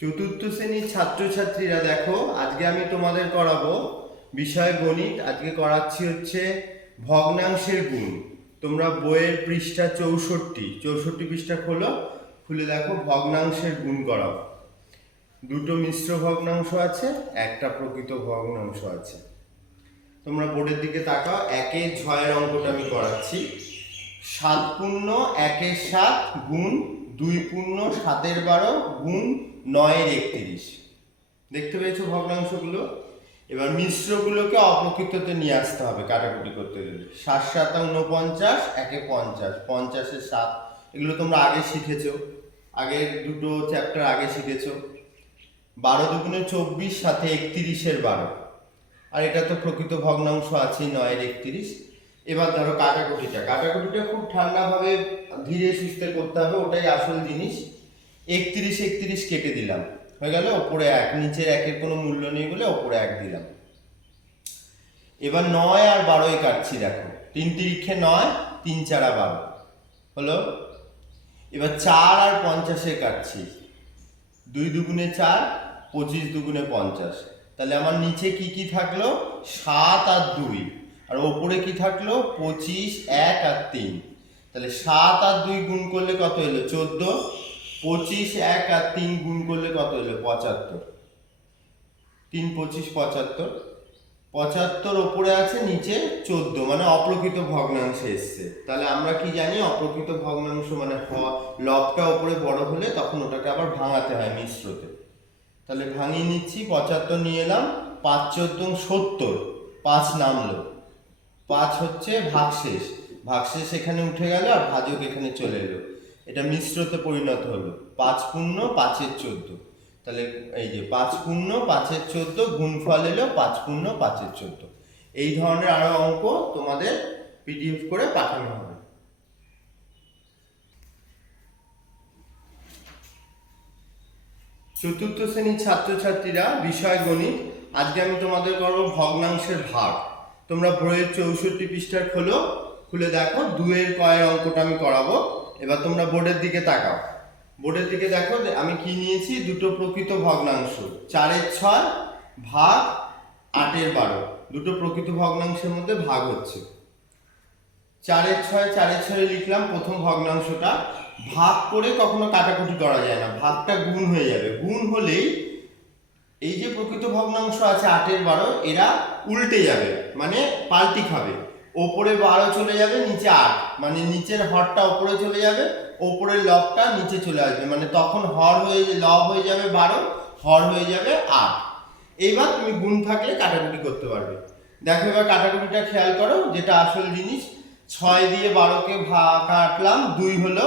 চতুর্থ শ্রেণীর ছাত্রছাত্রীরা দেখো, আজকে আমি তোমাদের করাবো বিষয় গণিত। আজকে করাচ্ছি হচ্ছে ভগ্নাংশের গুণ। তোমরা বইয়ের পৃষ্ঠা 64 পৃষ্ঠা খোলো, খুলে দেখো ভগ্নাংশের গুণ করাবো। দুটো মিশ্র ভগ্নাংশ আছে, একটা প্রকৃত ভগ্নাংশ আছে। তোমরা বোর্ডের দিকে তাকাও। 1 6 অঙ্কটা আমি করাচ্ছি। 7 পূর্ণ 1 7 গুণ 2 পূর্ণ 7 12 গুণ 9 31। দেখতে পেয়েছো ভগ্নাংশগুলো? এবার মিশ্রগুলোকে অপ্রকৃততে নিয়ে আসতে হবে কাটাকুটি করতে গেলে। 7 7 49, 1 50, 50 7। এগুলো তোমরা আগে শিখেছো, আগের দুটো চ্যাপ্টার আগে শিখেছো। 12 দুগুণে 24, সাথে 31 12। আর এটা তো প্রকৃত ভগ্নাংশ আছে 9 31। এবার ধরো কাটাকুটিটা খুব ঠান্ডাভাবে ধীরে সুস্থে করতে হবে, ওটাই আসল জিনিস। 31 31 কেটে দিলাম, হয়ে গেল। ওপরে 1, নিচের 1-এর কোনো মূল্য নেই বলে ওপরে 1 দিলাম। এবার 9 আর 12 কাটছি, দেখো 3 তিরিক্ষে 9, 3 4 12 হলো। এবার 4 আর 50 কাটছি, 2 দুগুণে 4, 25 দুগুণে 50। তাহলে আমার নিচে কি কি থাকলো? 7 আর 2, আর ওপরে কি থাকলো? 25 1 আর 3। তাহলে 7 আর 2 গুণ করলে কত এলো? 14। 25 1 আর 3 গুণ করলে কত এলো? 75। 3 25 75। 75 ওপরে আছে, নিচে 14, মানে অপ্রকৃত ভগ্নাংশে এসছে। তাহলে আমরা কি জানি? অপ্রকৃত ভগ্নাংশ মানে লবটা ওপরে বড় হলে তখন ওটাকে আবার ভাঙাতে হয় মিশ্রতে। তাহলে ভাঙিয়ে নিচ্ছি। 75 নিয়ে এলাম, 5 14 70, 5 নামলো। 5 হচ্ছে ভাগশেষ, ভাগশেষ এখানে উঠে গেল আর ভাজক এখানে চলে এলো। এটা মিশ্রতে পরিণত হলো। 5 পূর্ণ 5 এর 14। তাহলে এই যে 5 পূর্ণ 5 এর 14 গুণফল এলো 5 পূর্ণ 5 এর 14। এই ধরনের আরো অঙ্ক তোমাদের পিডিএফ করে পাঠানো হবে। চতুর্থ শ্রেণীর ছাত্রছাত্রীরা, বিষয় গণিত। আজকে আমি তোমাদের করবো ভগ্নাংশের ভাগ। তোমরা বইয়ের 64 পৃষ্ঠা খোলো, খুলে দেখো 2-এর কয়ের অঙ্কটা আমি করাবো। এবার তোমরা বোর্ডের দিকে তাকাও। বোর্ডের দিকে দেখো আমি কি নিয়েছি? দুটো প্রকৃত ভগ্নাংশ, 4 এর 6 ভাগ 8 এর 12। দুটো প্রকৃত ভগ্নাংশের মধ্যে ভাগ হচ্ছে। 4 এর 6 লিখলাম প্রথম ভগ্নাংশটা। ভাগ করে কখনো কাটাকুটি করা যায় না, ভাগটা গুণ হয়ে যাবে। গুণ হলেই এই যে প্রকৃত ভগ্নাংশ আছে 8 এর 12, এরা উল্টে যাবে, মানে পাল্টি খাবে। ওপরে 12 চলে যাবে, নিচে 8, মানে নিচের হরটা ওপরে চলে যাবে, ওপরের লবটা নিচে চলে আসবে। মানে তখন লব হয়ে যাবে 12, হর হয়ে যাবে 8। এইবার তুমি গুণ থাকলে কাটাকুটি করতে পারবে। দেখো এবার কাটাকুটিটা খেয়াল করো, যেটা আসল জিনিস। 6 দিয়ে 12কে কাটলাম, 2 হলো।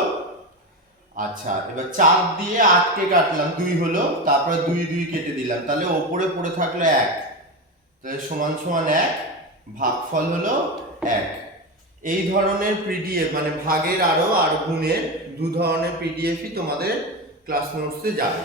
আচ্ছা, এবার 4 দিয়ে 8কে কাটলাম, 2 হলো। তারপরে 2 2 কেটে দিলাম, তাহলে ওপরে পড়ে থাকলো 1। তাহলে সমান সমান 1, ভাগফল হলো 1। এই ধরনের পিডিএফ, মানে ভাগের আর গুণের দু ধরনের পিডিএফই তোমাদের ক্লাস নোটসে যাবে।